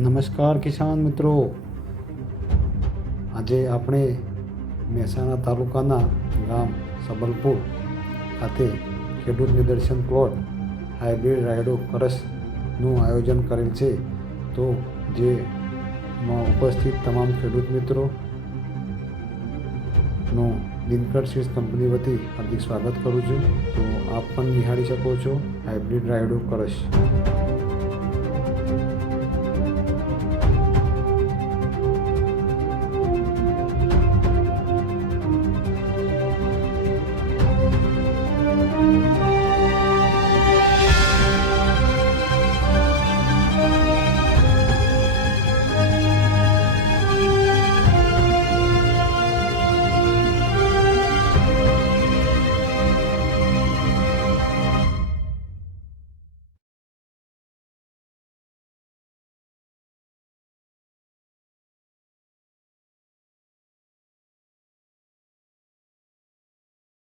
નમસ્કાર કિસાન મિત્રો, આજે આપણે મહેસાણા તાલુકાના ગામ સબલપુર ખાતે ખેડૂત નિદર્શન પ્લોટ હાઇબ્રિડ રાયડો કરસનું આયોજન કરેલ છે. તો જેમાં ઉપસ્થિત તમામ ખેડૂત મિત્રોનું દિનકર સીડ્સ કંપની વતી હાર્દિક સ્વાગત કરું છું. તો આપ પણ નિહાળી શકો છો હાઇબ્રિડ રાયડો કરસ.